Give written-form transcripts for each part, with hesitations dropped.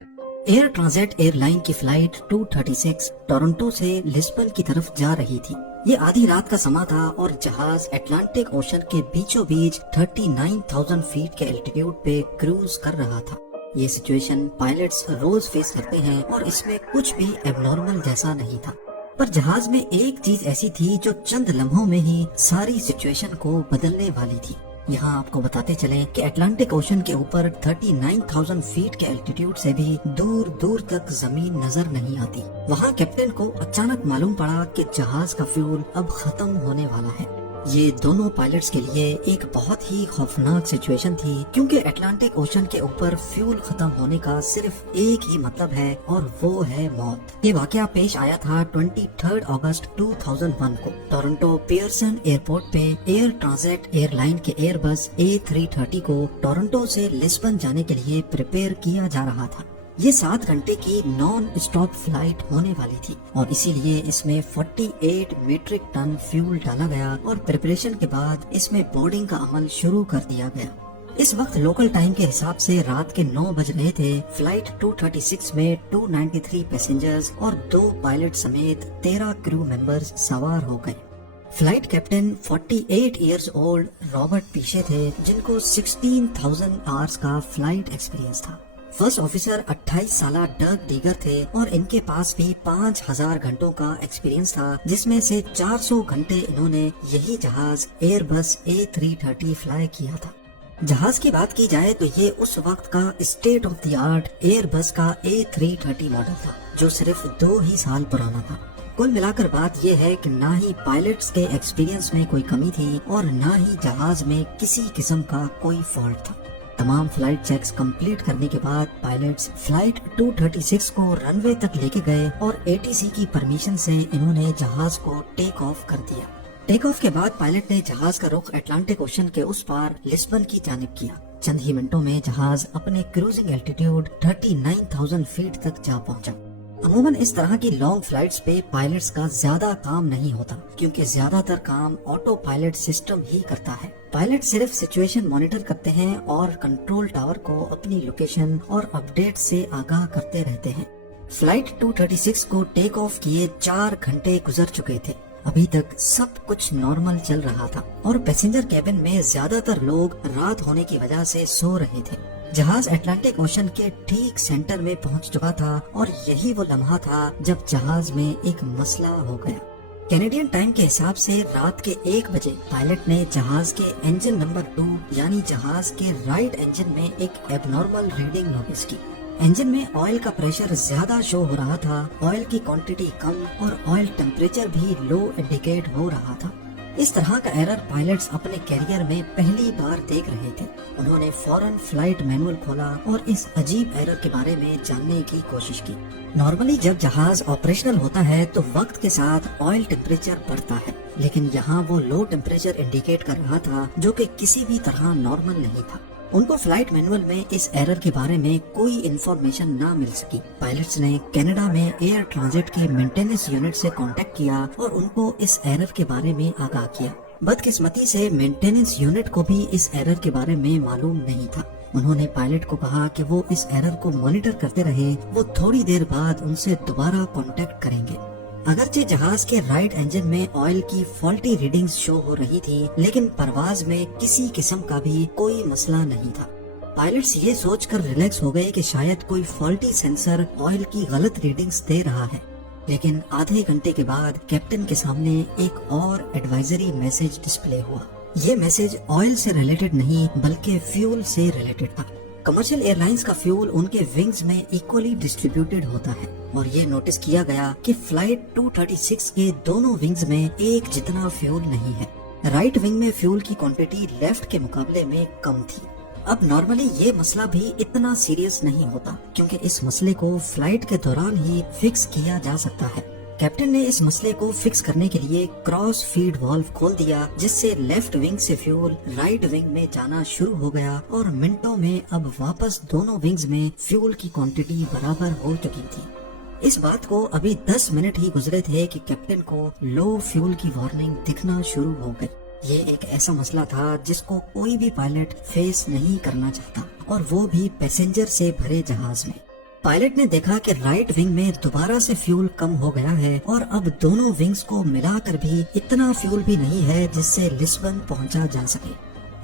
Air transit airline की flight 236 Toronto से Lisbon की तरफ जा रही थी। ये आधी रात का समा था और जहाज अटलांटिक ओशन के बीचों बीच 39,000 फीट के एल्टीट्यूड पे क्रूज कर रहा था। ये सिचुएशन पायलट्स रोज फेस करते हैं और इसमें कुछ भी एबनॉर्मल जैसा नहीं था। पर जहाज में एक चीज ऐसी थी जो चंद लम्हों में ही सारी सिचुएशन को बदलने वाली थी। यहाँ आपको बताते चलें कि अटलांटिक ओशन के ऊपर 39,000 फीट के एल्टीट्यूड से भी दूर दूर तक जमीन नजर नहीं आती। वहाँ कैप्टन को अचानक मालूम पड़ा कि जहाज का फ्यूल अब खत्म होने वाला है। ये दोनों पायलट्स के लिए एक बहुत ही खौफनाक सिचुएशन थी, क्योंकि अटलांटिक ओशन के ऊपर फ्यूल खत्म होने का सिर्फ एक ही मतलब है और वो है मौत। ये वाकया पेश आया था 23 अगस्त 2001 को टोरंटो पियर्सन एयरपोर्ट पे एयर ट्रांजिट एयरलाइन के एयरबस A330 को टोरंटो से लिस्बन जाने के लिए प्रिपेयर किया जा रहा था। ये 7 घंटे की नॉन स्टॉप फ्लाइट होने वाली थी और इसीलिए इसमें 48 मीट्रिक टन फ्यूल डाला गया और प्रिपरेशन के बाद इसमें बोर्डिंग का अमल शुरू कर दिया गया। इस वक्त लोकल टाइम के हिसाब से रात के 9 बज रहे थे। फ्लाइट 236 में 293 पैसेंजर्स और 2 पायलट समेत 13 क्रू मेंबर्स सवार हो गए। Flight captain 48 years old Robert पीछे थे, जिनको 16,000 आवर्स का फ्लाइट एक्सपीरियंस था। फर्स्ट ऑफिसर 28 साल डग डीगर थे और इनके पास भी 5,000 घंटों का एक्सपीरियंस था, जिसमें से 400 घंटे इन्होंने यही जहाज एयरबस A330 फ्लाई किया था। जहाज की बात की जाए तो ये उस वक्त का state of the art Airbus का A330 मॉडल था, जो सिर्फ 2 ही साल पुराना था। कुल मिलाकर बात यह है कि ना ही पायलट्स के एक्सपीरियंस में कोई कमी थी और ना ही जहाज में किसी किस्म का कोई फॉल्ट था। तमाम फ्लाइट चेक्स कंप्लीट करने के बाद पायलट्स फ्लाइट 236 को रनवे तक लेके गए और ATC की परमिशन से इन्होंने जहाज को टेक ऑफ कर दिया। टेक ऑफ के बाद पायलट ने जहाज का रुख अटलांटिक ओशन के उस पार लिस्बन की जानिब किया। चंद ही मिनटों में जहाज अपने क्रूजिंग एल्टीट्यूड 39,000 फीट तक जा पहुंचा। अमूमन इस तरह की लॉन्ग फ्लाइट्स पे पायलट्स का ज्यादा काम नहीं होता, क्योंकि ज्यादातर काम ऑटो पायलट सिस्टम ही करता है। पायलट सिर्फ सिचुएशन मॉनिटर करते हैं और कंट्रोल टावर को अपनी लोकेशन और अपडेट से आगाह करते रहते हैं। फ्लाइट 236 को टेक ऑफ किए 4 घंटे गुजर चुके थे। अभी तक सब कुछ नॉर्मल चल रहा था और पैसेंजर केबिन में ज्यादातर लोग रात होने की वजह से सो रहे थे। जहाज अटलांटिक ओशन के ठीक सेंटर में पहुंच चुका था और यही वो लम्हा था जब जहाज में एक मसला हो गया। कैनेडियन टाइम के हिसाब से रात के 1 बजे पायलट ने जहाज के इंजन नंबर 2 यानी जहाज के राइट इंजन में एक एबनॉर्मल रीडिंग नोटिस की। इंजन में ऑयल का प्रेशर ज्यादा शो हो रहा था, ऑयल की क्वांटिटी कम और ऑयल टेम्परेचर भी लो इंडिकेट हो रहा था। इस तरह का एरर पायलट्स अपने कैरियर में पहली बार देख रहे थे। उन्होंने फौरन फ्लाइट मैनुअल खोला और इस अजीब एरर के बारे में जानने की कोशिश की। नॉर्मली जब जहाज ऑपरेशनल होता है तो वक्त के साथ ऑयल टेम्परेचर बढ़ता है, लेकिन यहाँ वो लो टेम्परेचर इंडिकेट कर रहा था, जो कि किसी भी तरह नॉर्मल नहीं था। उनको फ्लाइट मैनुअल में इस एरर के बारे में कोई इन्फॉर्मेशन ना मिल सकी। पायलट्स ने कनाडा में एयर ट्रांजिट के मेंटेनेंस यूनिट से कांटेक्ट किया और उनको इस एरर के बारे में आगाह किया। बदकिस्मती से मेंटेनेंस यूनिट को भी इस एरर के बारे में मालूम नहीं था। उन्होंने पायलट को कहा कि वो इस एरर को मॉनिटर करते रहे, वो थोड़ी देर बाद उनसे दोबारा कांटेक्ट करेंगे। अगरचे जहाज के राइट इंजन में ऑयल की फॉल्टी रीडिंग्स शो हो रही थी, लेकिन परवाज में किसी किस्म का भी कोई मसला नहीं था। पायलट्स ये सोचकर रिलैक्स हो गए कि शायद कोई फॉल्टी सेंसर ऑयल की गलत रीडिंग्स दे रहा है। लेकिन आधे घंटे के बाद कैप्टन के सामने एक और एडवाइजरी मैसेज डिस्प्ले हुआ। ये मैसेज ऑयल से रिलेटेड नहीं बल्कि फ्यूल से रिलेटेड था। कमर्शियल एयरलाइंस का फ्यूल उनके विंग्स में इक्वली डिस्ट्रीब्यूटेड होता है और ये नोटिस किया गया कि फ्लाइट 236 के दोनों विंग्स में एक जितना फ्यूल नहीं है। राइट विंग में फ्यूल की क्वांटिटी लेफ्ट के मुकाबले में कम थी। अब नॉर्मली ये मसला भी इतना सीरियस नहीं होता, क्योंकि इस मसले को फ्लाइट के दौरान ही फिक्स किया जा सकता है। कैप्टन ने इस मसले को फिक्स करने के लिए क्रॉस फीड वाल्व खोल दिया, जिससे लेफ्ट विंग से फ्यूल राइट विंग में जाना शुरू हो गया और मिनटों में अब वापस दोनों विंग्स में फ्यूल की क्वांटिटी बराबर हो चुकी थी। इस बात को अभी 10 मिनट ही गुजरे थे कि कैप्टन को लो फ्यूल की वार्निंग दिखना शुरू हो गई। ये एक ऐसा मसला था जिसको कोई भी पायलट फेस नहीं करना चाहता, और वो भी पैसेंजर से भरे जहाज में। पायलट ने देखा कि राइट विंग में दोबारा से फ्यूल कम हो गया है और अब दोनों विंग्स को मिलाकर भी इतना फ्यूल भी नहीं है जिससे लिस्बन पहुंचा जा सके।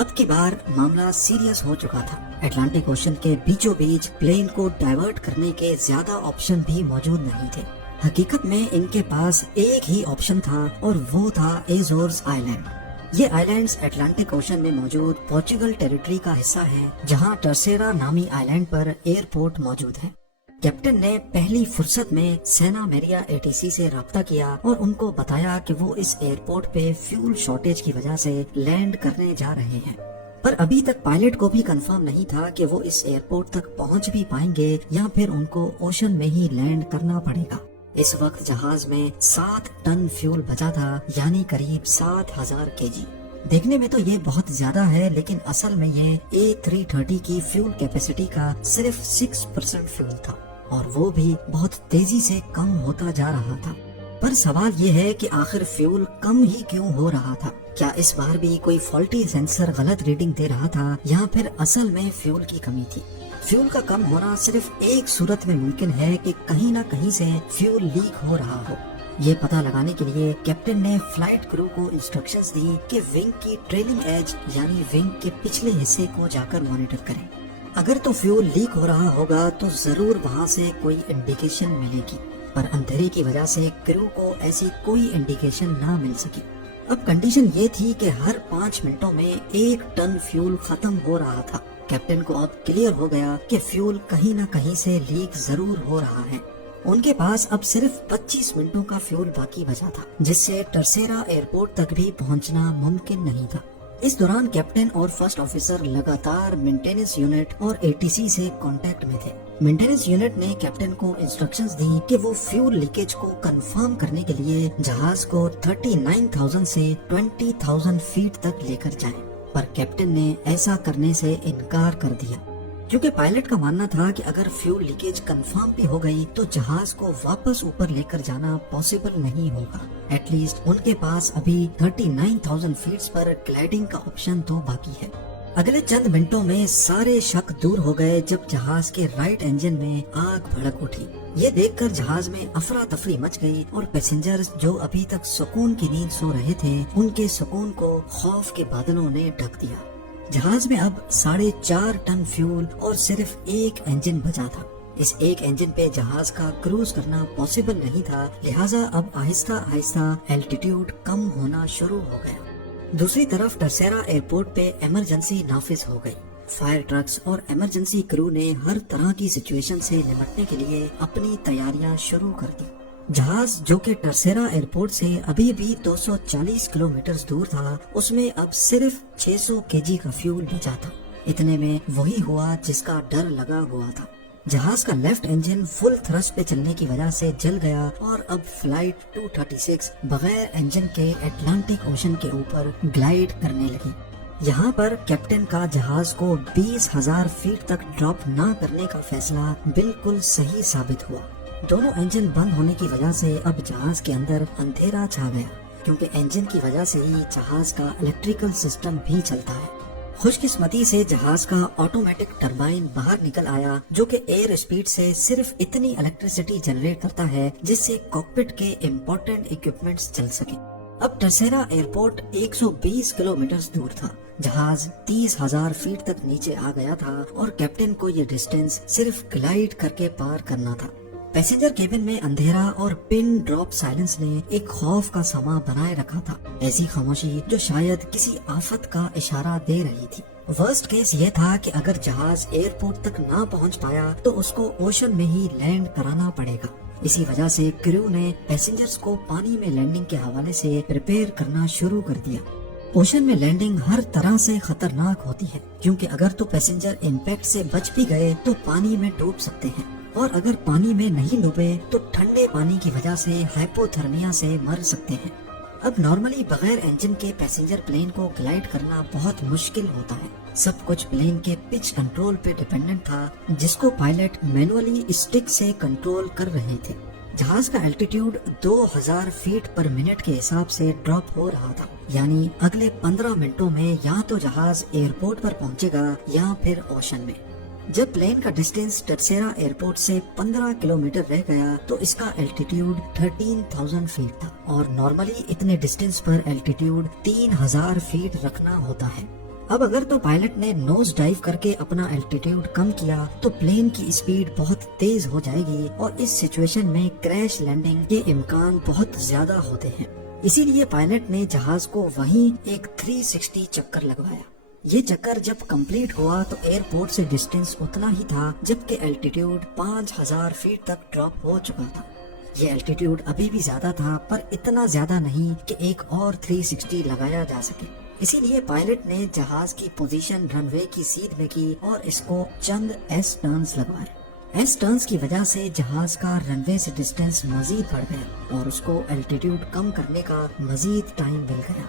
अब की बार मामला सीरियस हो चुका था। अटलांटिक ओशन के बीचों बीच प्लेन को डाइवर्ट करने के ज्यादा ऑप्शन भी मौजूद नहीं थे। हकीकत में इनके पास एक ही ऑप्शन था और वो था एज़ोर्स आइलैंड। ये आइलैंड्स अटलांटिक ओशन में मौजूद पोर्चुगल टेरिटरी का हिस्सा है, जहां टर्सेरा नामी आइलैंड पर एयरपोर्ट मौजूद है। कैप्टन ने पहली फुर्सत में सेना मेरिया एटीसी से राब्ता किया और उनको बताया कि वो इस एयरपोर्ट पे फ्यूल शॉर्टेज की वजह से लैंड करने जा रहे हैं। पर अभी तक पायलट को भी कंफर्म नहीं था कि वो इस एयरपोर्ट तक पहुंच भी पाएंगे या फिर उनको ओशन में ही लैंड करना पड़ेगा। इस वक्त जहाज में 7 टन फ्यूल बचा था, यानी करीब 7000 केजी। देखने में तो ये बहुत ज्यादा है, लेकिन असल में ये A330 की फ्यूल कैपेसिटी का सिर्फ 6% फ्यूल था और वो भी बहुत तेजी से कम होता जा रहा था। पर सवाल ये है कि आखिर फ्यूल कम ही क्यों हो रहा था? क्या इस बार भी कोई फॉल्टी सेंसर गलत रीडिंग दे रहा था या फिर असल में फ्यूल की कमी थी? फ्यूल का कम होना सिर्फ एक सूरत में मुमकिन है कि कहीं ना कहीं से फ्यूल लीक हो रहा हो। ये पता लगाने के लिए कैप्टन ने फ्लाइट क्रू को इंस्ट्रक्शंस दी कि विंग की ट्रेलिंग एज यानी विंग के पिछले हिस्से को जाकर मॉनिटर करें। अगर तो फ्यूल लीक हो रहा होगा तो जरूर वहाँ से कोई इंडिकेशन मिलेगी, पर अंधेरे की वजह से क्रू को ऐसी कोई इंडिकेशन ना मिल सकी। अब कंडीशन ये थी कि हर 5 मिनटों में 1 टन फ्यूल खत्म हो रहा था। कैप्टन को अब क्लियर हो गया कि फ्यूल कहीं ना कहीं से लीक जरूर हो रहा है। उनके पास अब सिर्फ 25 मिनटों का फ्यूल बाकी बचा था, जिससे टर्सेरा एयरपोर्ट तक भी पहुंचना मुमकिन नहीं था। इस दौरान कैप्टन और फर्स्ट ऑफिसर लगातार मेंटेनेंस यूनिट और एटीसी से कांटेक्ट में थे। मेंटेनेंस यूनिट ने कैप्टन को इंस्ट्रक्शंस दी कि वो फ्यूल लीकेज को कंफर्म करने के लिए जहाज को 39,000 से 20,000 फीट तक लेकर जाएं, पर कैप्टन ने ऐसा करने से इनकार कर दिया, क्योंकि पायलट का मानना था कि अगर फ्यूल लीकेज कंफर्म भी हो गई तो जहाज को वापस ऊपर लेकर जाना पॉसिबल नहीं होगा। एटलीस्ट उनके पास अभी 39,000 फीट पर ग्लाइडिंग का ऑप्शन तो बाकी है। अगले चंद मिनटों में सारे शक दूर हो गए जब जहाज के राइट इंजन में आग भड़क उठी। ये देखकर जहाज में अफरा तफरी मच गई और पैसेंजर्स जो अभी तक सुकून की नींद सो रहे थे, उनके सुकून को खौफ के बादलों ने ढक दिया। जहाज में अब 4.5 टन फ्यूल और सिर्फ एक इंजन बचा था। इस एक इंजन पे जहाज का क्रूज करना पॉसिबल नहीं था, लिहाजा अब आहिस्ता आहिस्ता एल्टीट्यूड कम होना शुरू हो गया। दूसरी तरफ टर्सेरा एयरपोर्ट पे इमरजेंसी नाफिज हो गई। फायर ट्रक्स और इमरजेंसी क्रू ने हर तरह की सिचुएशन से निपटने के लिए अपनी तैयारियां शुरू कर दी। जहाज जो कि टर्सेरा एयरपोर्ट से अभी भी 240 किलोमीटर दूर था, उसमें अब सिर्फ 600 केजी का फ्यूल बचा था। इतने में वही हुआ जिसका डर लगा हुआ था। जहाज का लेफ्ट इंजन फुल थ्रस्ट पे चलने की वजह से जल गया और अब फ्लाइट 236 बगैर इंजन के अटलांटिक ओशन के ऊपर ग्लाइड करने लगी। यहाँ पर कैप्टन का जहाज को 20,000 फीट तक ड्रॉप ना करने का फैसला बिल्कुल सही साबित हुआ। दोनों इंजन बंद होने की वजह से अब जहाज के अंदर अंधेरा छा गया, क्योंकि इंजन की वजह से ही जहाज का इलेक्ट्रिकल सिस्टम भी चलता है। खुशकिस्मती से जहाज का ऑटोमेटिक टरबाइन बाहर निकल आया, जो कि एयर स्पीड से सिर्फ इतनी इलेक्ट्रिसिटी जनरेट करता है जिससे कॉकपिट के इम्पोर्टेंट इक्विपमेंट्स चल सके। अब टर्सेरा एयरपोर्ट 120 किलोमीटर दूर था। जहाज 30,000 फीट तक नीचे आ गया था और कैप्टन को ये डिस्टेंस सिर्फ ग्लाइड करके पार करना था। पैसेंजर केबिन में अंधेरा और पिन ड्रॉप साइलेंस ने एक खौफ का समा बनाए रखा था, ऐसी खामोशी जो शायद किसी आफत का इशारा दे रही थी। वर्स्ट केस ये था कि अगर जहाज एयरपोर्ट तक ना पहुंच पाया तो उसको ओशन में ही लैंड कराना पड़ेगा। इसी वजह से क्रू ने पैसेंजर्स को पानी में लैंडिंग के हवाले से प्रिपेयर करना शुरू कर दिया। ओशन में लैंडिंग हर तरह से खतरनाक होती है, क्योंकि अगर तो पैसेंजर इम्पैक्ट से बच भी गए तो पानी में डूब सकते हैं, और अगर पानी में नहीं डूबे तो ठंडे पानी की वजह से हाइपोथर्मिया से मर सकते हैं। अब नॉर्मली बगैर इंजन के पैसेंजर प्लेन को ग्लाइड करना बहुत मुश्किल होता है। सब कुछ प्लेन के पिच कंट्रोल पे डिपेंडेंट था, जिसको पायलट मैनुअली स्टिक से कंट्रोल कर रहे थे। जहाज का एल्टीट्यूड 2000 फीट पर मिनट के हिसाब से ड्रॉप हो रहा था, यानी अगले 15 मिनटों में या तो जहाज एयरपोर्ट पर पहुंचेगा या फिर ओशन में। جب پلین کا ڈسٹینس ٹرسیرا ایئرپورٹ سے 15 کلومیٹر رہ گیا تو اس کا الٹیٹیوڈ 13,000 فیٹ تھا، اور نارملی اتنے ڈسٹینس پر الٹیٹیوڈ 3,000 فیٹ رکھنا ہوتا ہے۔ اب اگر تو پائلٹ نے نوز ڈائیو کر کے اپنا الٹیٹیوڈ کم کیا تو پلین کی اسپیڈ بہت تیز ہو جائے گی، اور اس سچویشن میں کریش لینڈنگ کے امکان بہت زیادہ ہوتے ہیں۔ اسی لیے پائلٹ نے جہاز کو وہیں ایک 360 چکر لگوایا۔ یہ چکر جب کمپلیٹ ہوا تو ایئرپورٹ سے ڈسٹینس اتنا ہی تھا جبکہ الٹیٹیوڈ 5,000 فیٹ تک ڈراپ ہو چکا تھا۔ یہ الٹیٹیوڈ ابھی بھی زیادہ تھا، پر اتنا زیادہ نہیں کہ ایک اور 360 لگایا جا سکے۔ اسی لیے پائلٹ نے جہاز کی پوزیشن رن وے کی سیدھ میں کی اور اس کو چند ایس ٹرنز لگوائے۔ ایس ٹرنز کی وجہ سے جہاز کا رن وے سے ڈسٹینس مزید بڑھ گیا اور اس کو الٹیٹیوڈ کم کرنے کا مزید ٹائم مل گیا۔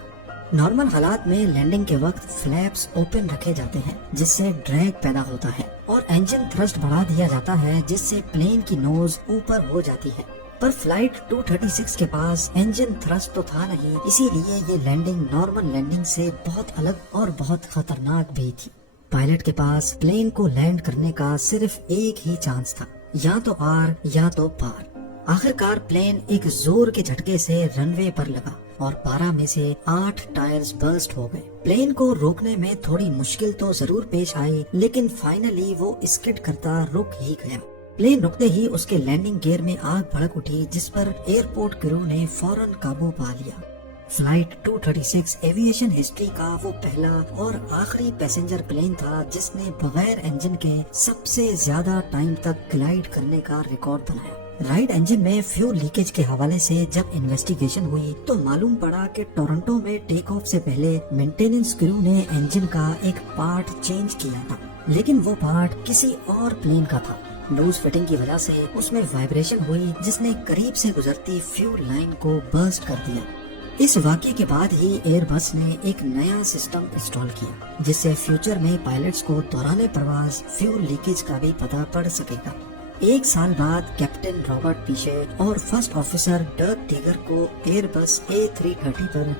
نارمل حالات میں لینڈنگ کے وقت فلیپس اوپن رکھے جاتے ہیں جس سے ڈریگ پیدا ہوتا ہے، اور انجن تھرسٹ بڑھا دیا جاتا ہے جس سے پلین کی نوز اوپر ہو جاتی ہے۔ پر فلائٹ 236 کے پاس انجن تھرسٹ تو تھا نہیں، اسی لیے یہ لینڈنگ نارمل لینڈنگ سے بہت الگ اور بہت خطرناک بھی تھی۔ پائلٹ کے پاس پلین کو لینڈ کرنے کا صرف ایک ہی چانس تھا، یا تو آر یا تو پار۔ آخر کار پلین ایک زور کے جھٹکے سے رن وے پر لگا اور 12 میں سے 8 ٹائرز برسٹ ہو گئے۔ پلین کو روکنے میں تھوڑی مشکل تو ضرور پیش آئی، لیکن فائنلی وہ اسکڈ کرتا رک ہی گیا۔ پلین رکتے ہی اس کے لینڈنگ گیئر میں آگ بھڑک اٹھی جس پر ایئرپورٹ کرو نے فوراً قابو پا لیا۔ فلائٹ 236 ایویشن ہسٹری کا وہ پہلا اور آخری پیسنجر پلین تھا جس نے بغیر انجن کے سب سے زیادہ ٹائم تک گلائیڈ کرنے کا ریکارڈ بنایا۔ رائٹ انجن میں فیول لیکیج کے حوالے سے جب انویسٹیگیشن ہوئی تو معلوم پڑا کہ ٹورنٹو میں ٹیک آف سے پہلے مینٹیننس کرو نے انجن کا ایک پارٹ چینج کیا تھا، لیکن وہ پارٹ کسی اور پلین کا تھا۔ لوز فٹنگ کی وجہ سے اس میں وائبریشن ہوئی جس نے قریب سے گزرتی فیول لائن کو برسٹ کر دیا۔ اس واقعے کے بعد ہی ایئر بس نے ایک نیا سسٹم انسٹال کیا جس سے فیوچر میں پائلٹس کو دوران پرواز فیول لیکیج کا بھی پتہ پڑ سکے گا۔ 1 سال بعد کیپٹن رابرٹ پیشے اور فرسٹ آفیسر ڈرک ٹیگر کو ایئر بس A330 پر